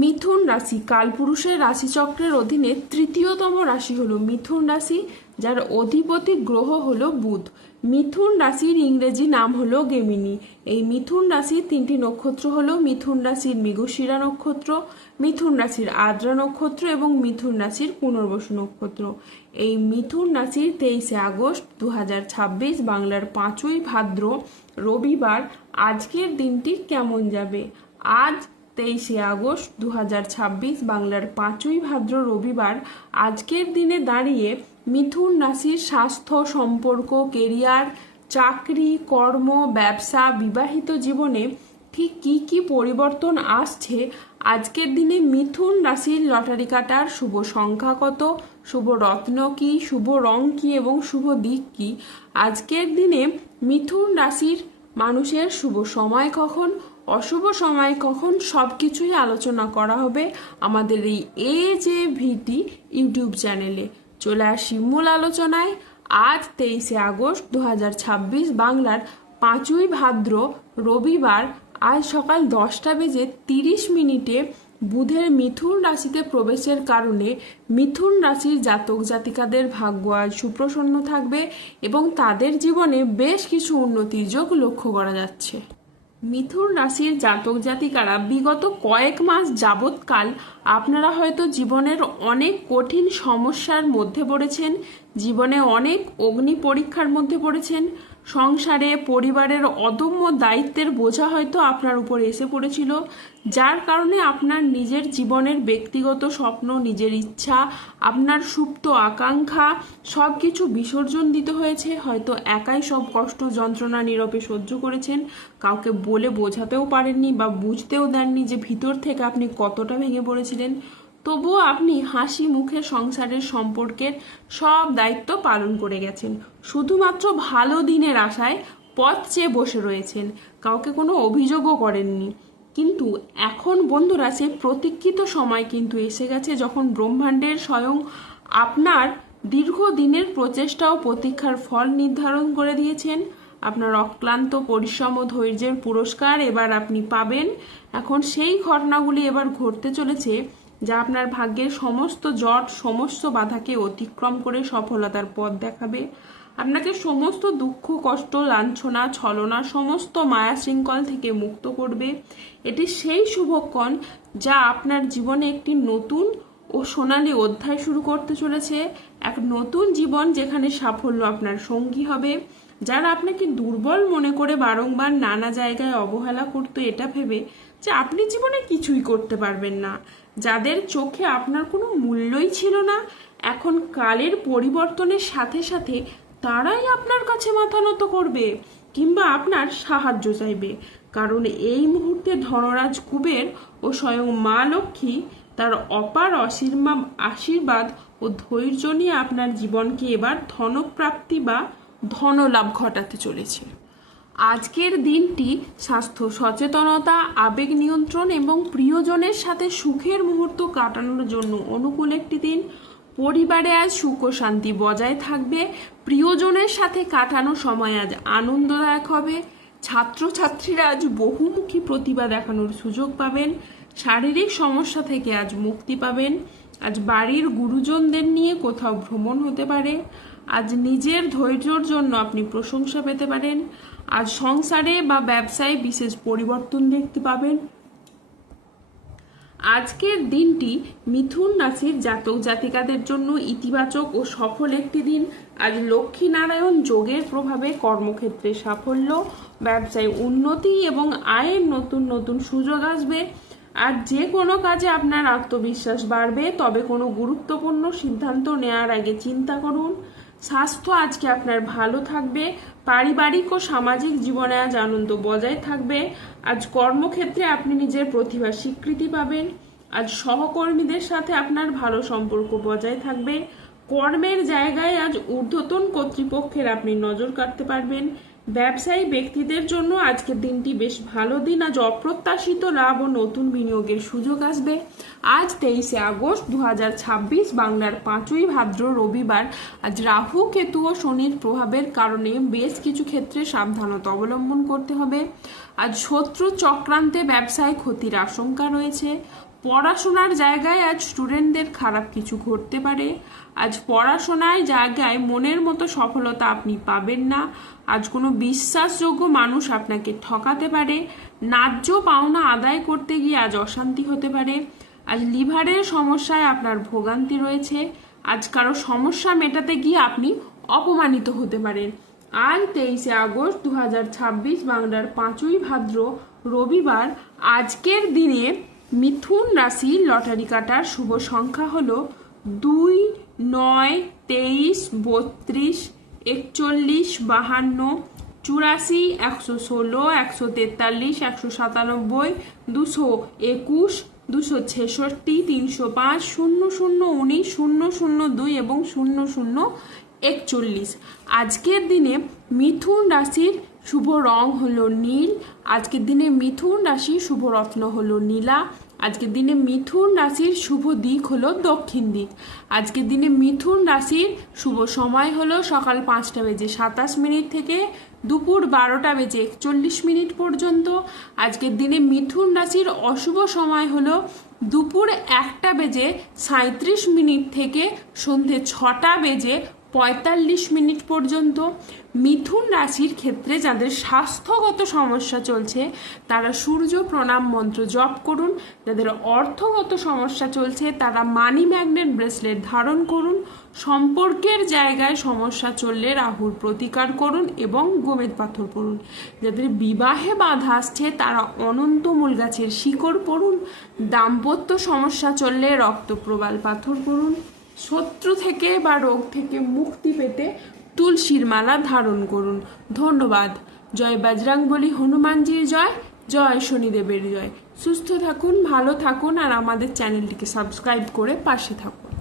মিথুন রাশি কালপুরুষের রাশিচক্রের অধীনে তৃতীয়তম রাশি হলো মিথুন রাশি, যার অধিপতি গ্রহ হলো বুধ। মিথুন রাশির ইংরেজি নাম হলো গেমিনি। এই মিথুন রাশির তিনটি নক্ষত্র হলো মিথুন রাশির মৃগশিরা নক্ষত্র, মিথুন রাশির আদ্রা নক্ষত্র এবং মিথুন রাশির পুনর্বসু নক্ষত্র। এই মিথুন রাশির 23শে আগস্ট 2026 বাংলার 5ই ভাদ্র রবিবার আজকের দিনটি কেমন যাবে। আজ 23শে আগস্ট 2026 বাংলার 5ই ভাদ্র রবিবার আজকের দিনে দাঁড়িয়ে মিথুন রাশির স্বাস্থ্য, সম্পর্ক, কেরিয়ার, চাকরি, কর্ম, ব্যবসা, বিবাহিত জীবনে ঠিক কি কি পরিবর্তন আসছে। আজকের দিনে মিথুন রাশির লটারি কাটার শুভ সংখ্যা কত, শুভ রত্ন কি, শুভ রং কি এবং শুভ দিক কি। আজকের দিনে মিথুন রাশির মানুষের শুভ সময় কখন, অশুভ সময় কখন, সব কিছুই আলোচনা করা হবে আমাদের এই AJVT ইউটিউব চ্যানেলে। চলে আসি মূল আলোচনায়। আজ 23শে আগস্ট 2026 বাংলার 5ই ভাদ্র রবিবার আজ সকাল 10:30 বুধের মিথুন রাশিতে প্রবেশের কারণে মিথুন রাশির জাতক জাতিকাদের ভাগ্য আজ সুপ্রসন্ন থাকবে এবং তাদের জীবনে বেশ কিছু উন্নতির যোগ লক্ষ্য করা যাচ্ছে। মিথুন রাশির জাতক জাতিকারা বিগত কয়েক মাস যাবৎকাল আপনারা হয়তো জীবনের অনেক কঠিন সমস্যার মধ্যে পড়েছেন, জীবনে অনেক অগ্নি পরীক্ষার মধ্যে পড়েছেন। সংসারে পরিবারের অদম্য দায়িত্বের বোঝা হয়তো আপনার উপর এসে পড়েছিল, যার কারণে আপনার নিজের জীবনের ব্যক্তিগত স্বপ্ন, নিজের ইচ্ছা, আপনার সুপ্ত আকাঙ্ক্ষা সব কিছু বিসর্জন দিতে হয়েছে। হয়তো একাই সব কষ্ট যন্ত্রণা নীরবে সহ্য করেছেন, কাউকে বলে বোঝাতেও পারেননি বা বুঝতেও দেননি যে ভিতর থেকে আপনি কতটা ভেঙে পড়েছিলেন। তবুও আপনি হাসি মুখে সংসারের সম্পর্কের সব দায়িত্ব পালন করে গেছেন, শুধুমাত্র ভালো দিনের আশায় পথ চেয়ে বসে রয়েছেন, কাউকে কোনো অভিযোগও করেননি। কিন্তু এখন বন্ধুরা, সেই প্রতীক্ষিত সময় কিন্তু এসে গেছে যখন ব্রহ্মাণ্ডের স্বয়ং আপনার দীর্ঘদিনের প্রচেষ্টা ও প্রতীক্ষার ফল নির্ধারণ করে দিয়েছেন। আপনার অক্লান্ত পরিশ্রম ও ধৈর্যের পুরস্কার এবার আপনি পাবেন। এখন সেই ঘটনাগুলি এবার ঘটতে চলেছে যা আপনার ভাগ্যের সমস্ত জট, সমস্ত বাধাকে অতিক্রম করে সফলতার পথ দেখাবে। আপনাকে সমস্ত দুঃখ, কষ্ট, লাঞ্ছনা, ছলনা, সমস্ত মায়া শৃঙ্খল থেকে মুক্ত করবে। এটি সেই শুভক্ষণ যা আপনার জীবনে একটি নতুন ও সোনালী অধ্যায় শুরু করতে চলেছে। এক নতুন জীবন যেখানে সাফল্য আপনার সঙ্গী হবে। যারা আপনাকে দুর্বল মনে করে বারংবার নানা জায়গায় অবহেলা করতো এটা ভেবে যে আপনি জীবনে কিছুই করতে পারবেন না, যাদের চোখে আপনার কোনো মূল্যই ছিল না, এখন কালের পরিবর্তনের সাথে সাথে তারাই আপনার কাছে মাথা নত করবে কিংবা আপনার সাহায্য চাইবে। কারণ এই মুহূর্তে ধনরাজ কুবের ও স্বয়ং মা লক্ষ্মী তার অপার আশীর্বাদ ও ধৈর্য নিয়ে আপনার জীবনকে এবার ধনপ্রাপ্তি বা ধনলাভ ঘটাতে চলেছে। আজকের দিনটি স্বাস্থ্য সচেতনতা, আবেগ নিয়ন্ত্রণ এবং প্রিয়জনের সাথে সুখের মুহূর্ত কাটানোর জন্য অনুকূল একটি দিন। পরিবারে আজ সুখ ও শান্তি বজায় থাকবে। প্রিয়জনের সাথে কাটানো সময় আজ আনন্দদায়ক হবে। ছাত্রছাত্রীরা আজ বহুমুখী প্রতিভা দেখানোর সুযোগ পাবেন। শারীরিক সমস্যা থেকে আজ মুক্তি পাবেন। আজ বাড়ির গুরুজনদের নিয়ে কোথাও ভ্রমণ হতে পারে। আজ নিজের ধৈর্যের জন্য আপনি প্রশংসা পেতে পারেন। আজ সংসারে বা ব্যবসায় বিশেষ পরিবর্তন দেখতে পাবেন। আজকের দিনটি মিথুন রাশির জাতক জাতিকাদের জন্য ইতিবাচক ও সফল একটি দিন। আজ লক্ষ্মীনারায়ণ যোগের প্রভাবে কর্মক্ষেত্রে সাফল্য, ব্যবসায় উন্নতি এবং আয়ের নতুন নতুন সুযোগ আসবে। আর যে কোনো কাজে আপনার আত্মবিশ্বাস বাড়বে। তবে কোনো গুরুত্বপূর্ণ সিদ্ধান্ত নেওয়ার আগে চিন্তা করুন। স্বাস্থ্য আজকে আপনার ভালো থাকবে। পারিবারিক ও সামাজিক জীবনে আজ আনন্দ বজায় থাকবে। আজ কর্মক্ষেত্রে আপনি নিজের প্রতিভার স্বীকৃতি পাবেন। আজ সহকর্মীদের সাথে আপনার ভালো সম্পর্ক বজায় থাকবে। কর্মের জায়গায় আজ ঊর্ধ্বতন কর্তৃপক্ষের আপনি নজর কাটতে পারবেন। ব্যবসায়ী ব্যক্তিদের জন্য আজকের দিনটি বেশ ভালো দিন। আজ অপ্রত্যাশিত লাভ ও নতুন বিনিয়োগের সুযোগ আসবে। আজ 23শে আগস্ট 2026 বাংলার 5ই ভাদ্র রবিবার আজ রাহু, কেতু ও শনির প্রভাবের কারণে বেশ কিছু ক্ষেত্রে সাবধানতা অবলম্বন করতে হবে। আজ শত্রু চক্রান্তে ব্যবসায় ক্ষতির আশঙ্কা রয়েছে। পড়াশোনার জায়গায় আজ স্টুডেন্টদের খারাপ কিছু ঘটতে পারে। আজ পড়াশোনার জায়গায় মনের মতো সফলতা আপনি পাবেন না। আজ কোনো বিশ্বাসযোগ্য মানুষ আপনাকে ঠকাতে পারে। ন্যায্য পাওনা আদায় করতে গিয়ে আজ অশান্তি হতে পারে। আজ লিভারের সমস্যায় আপনার ভোগান্তি রয়েছে। আজ কারো সমস্যা মেটাতে গিয়ে আপনি অপমানিত হতে পারেন। আজ 23শে আগস্ট 2026 বাংলার 5ই ভাদ্র রবিবার। আজকের দিনে মিথুন রাশি লটারি কাটার শুভ সংখ্যা হলো 2, 9, 23, 32, 41, 52, 84, 116, 143, 197, 221, 266, 305, 0019, 002 এবং 0041। আজকের দিনে মিথুন রাশির শুভ রং হলো নীল। আজকের দিনে মিথুন রাশির শুভ রত্ন হলো নীলা। আজকের দিনে মিথুন রাশির শুভ দিক হলো দক্ষিণ দিক। আজকের দিনে মিথুন রাশির শুভ সময় হলো সকাল 5টা বেজে 27 মিনিট থেকে দুপুর 12টা বেজে 41 মিনিট পর্যন্ত। আজকের দিনে মিথুন রাশির অশুভ সময় হলো দুপুর 1টা বেজে 37 মিনিট থেকে সন্ধে 6টা বেজে 45 মিনিট পর্যন্ত। মিথুন রাশির ক্ষেত্রে যাদের স্বাস্থ্যগত সমস্যা চলছে তারা সূর্য প্রণাম মন্ত্র জপ করুন। যাদের অর্থগত সমস্যা চলছে তারা মানি ম্যাগনেট ব্রেসলেট ধারণ করুন। সম্পর্কের জায়গায় সমস্যা চললে রাহুর প্রতিকার করুন এবং গোমেদ পাথর পড়ুন। যাদের বিবাহে বাধা আসছে তারা অনন্ত মূল গাছের শিকড় পড়ুন। দাম্পত্য সমস্যা চললে রক্তপ্রবাল পাথর পড়ুন। শত্রু থেকে বা রোগ থেকে মুক্তি পেতে তুলসীর মালা ধারণ করুন। ধন্যবাদ। জয় বজরংবলী হনুমানজির জয়। জয় শনিদেবের জয়। সুস্থ থাকুন, ভালো থাকুন আর আমাদের চ্যানেলটিকে সাবস্ক্রাইব করে পাশে থাকুন।